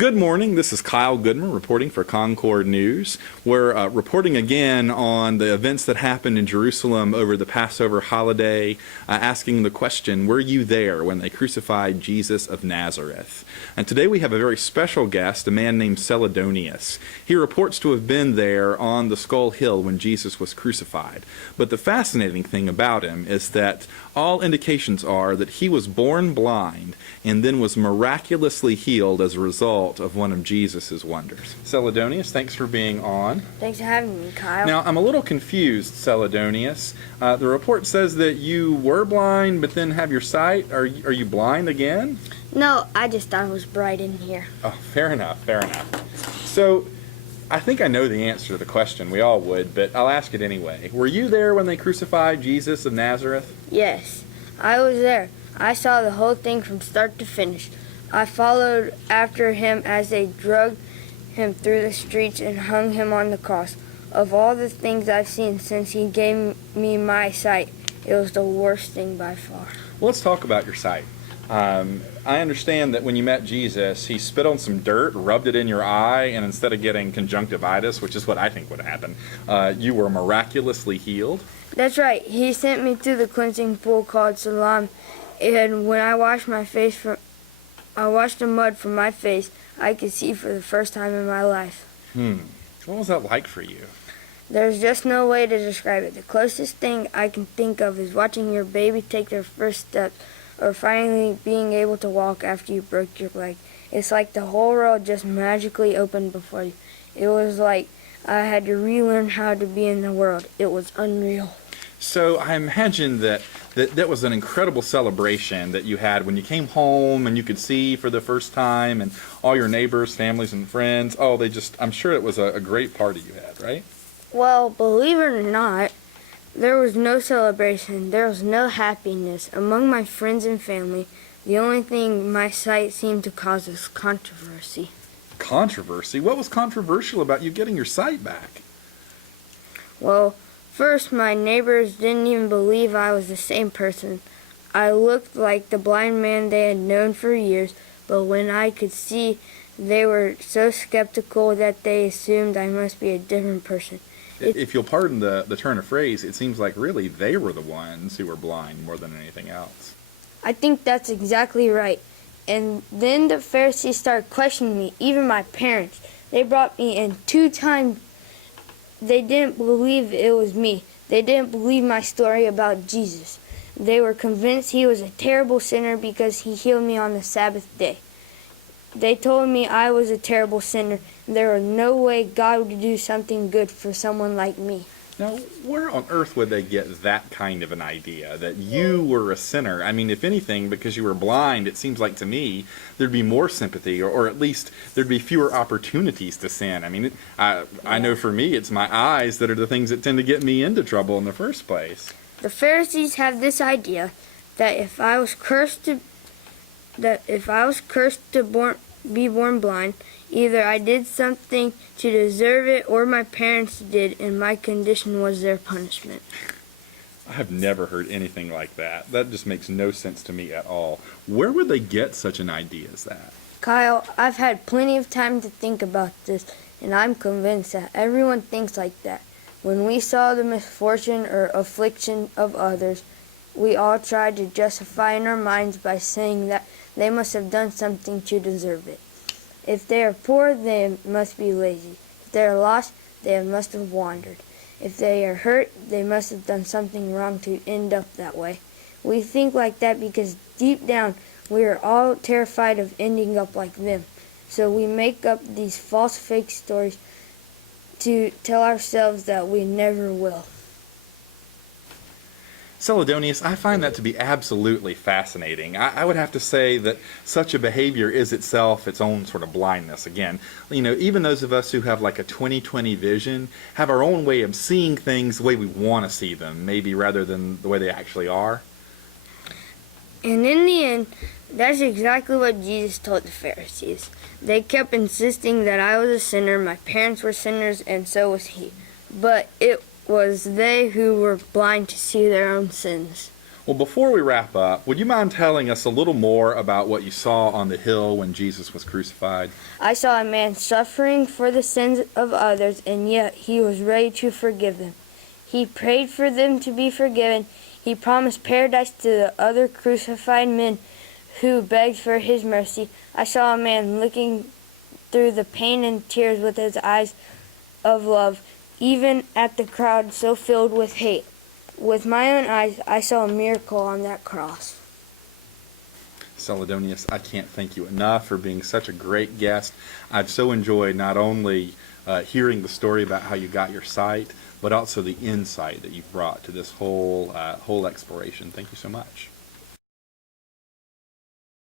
Good morning. This is Kyle Goodman reporting for Concord News. We're reporting again on the events that happened in Jerusalem over the Passover holiday, asking the question, were you there when they crucified Jesus of Nazareth? And today we have a very special guest, a man named Celedonius. He reports to have been there on the Skull Hill when Jesus was crucified. But the fascinating thing about him is that all indications are that he was born blind and then was miraculously healed as a result of one of Jesus' wonders. Celedonius, thanks for being on. Thanks for having me, Kyle. Now, I'm a little confused, Celedonius. The report says that you were blind but then have your sight. Are you blind again? No, I just thought it was bright in here. Oh, fair enough. So, I think I know the answer to the question. We all would, but I'll ask it anyway. Were you there when they crucified Jesus of Nazareth? Yes, I was there. I saw the whole thing from start to finish. I followed after him as they dragged him through the streets and hung him on the cross. Of all the things I've seen since he gave me my sight, it was the worst thing by far. Well, let's talk about your sight. I understand that when you met Jesus, he spit on some dirt, rubbed it in your eye, and instead of getting conjunctivitis, which is what I think would happen, you were miraculously healed. That's right. He sent me to the cleansing pool called Siloam, and when I washed the mud from my face, I could see for the first time in my life. What was that like for you? There's just no way to describe it. The closest thing I can think of is watching your baby take their first steps, or finally being able to walk after you broke your leg. It's like the whole world just magically opened before you. It was like I had to relearn how to be in the world. It was unreal. So I imagine that was an incredible celebration that you had when you came home and you could see for the first time, and all your neighbors, families, and friends. I'm sure it was a great party you had, right? Well, believe it or not, there was no celebration. There was no happiness. Among my friends and family, the only thing my sight seemed to cause was controversy. Controversy? What was controversial about you getting your sight back? Well, first, my neighbors didn't even believe I was the same person. I looked like the blind man they had known for years, but when I could see, they were so skeptical that they assumed I must be a different person. If you'll pardon the turn of phrase, it seems like really they were the ones who were blind more than anything else. I think that's exactly right. And then the Pharisees started questioning me, even my parents. They brought me in 2 times. They didn't believe it was me. They didn't believe my story about Jesus. They were convinced he was a terrible sinner because he healed me on the Sabbath day. They told me I was a terrible sinner, and there was no way God would do something good for someone like me. Now, where on earth would they get that kind of an idea, that you were a sinner? I mean, if anything, because you were blind, it seems like to me there'd be more sympathy, or at least there'd be fewer opportunities to sin. I mean, I know for me it's my eyes that are the things that tend to get me into trouble in the first place. The Pharisees have this idea that if I was cursed to be born blind, either I did something to deserve it or my parents did, and my condition was their punishment. I have never heard anything like that. That just makes no sense to me at all. Where would they get such an idea as that? Kyle, I've had plenty of time to think about this, and I'm convinced that everyone thinks like that. When we saw the misfortune or affliction of others, we all tried to justify in our minds by saying that they must have done something to deserve it. If they are poor, they must be lazy. If they are lost, they must have wandered. If they are hurt, they must have done something wrong to end up that way. We think like that because deep down, we are all terrified of ending up like them. So we make up these false fake stories to tell ourselves that we never will. Celidonius, I find that to be absolutely fascinating. I would have to say that such a behavior is itself its own sort of blindness. Again, even those of us who have like a 20/20 vision have our own way of seeing things the way we want to see them, maybe rather than the way they actually are. And in the end, that's exactly what Jesus told the Pharisees. They kept insisting that I was a sinner, my parents were sinners, and so was he. But it was they who were blind to see their own sins. Well, before we wrap up, would you mind telling us a little more about what you saw on the hill when Jesus was crucified? I saw a man suffering for the sins of others, and yet he was ready to forgive them. He prayed for them to be forgiven. He promised paradise to the other crucified men who begged for his mercy. I saw a man looking through the pain and tears with his eyes of love, even at the crowd so filled with hate. With my own eyes, I saw a miracle on that cross. Celidonius, I can't thank you enough for being such a great guest. I've so enjoyed not only hearing the story about how you got your sight, but also the insight that you've brought to this whole exploration. Thank you so much.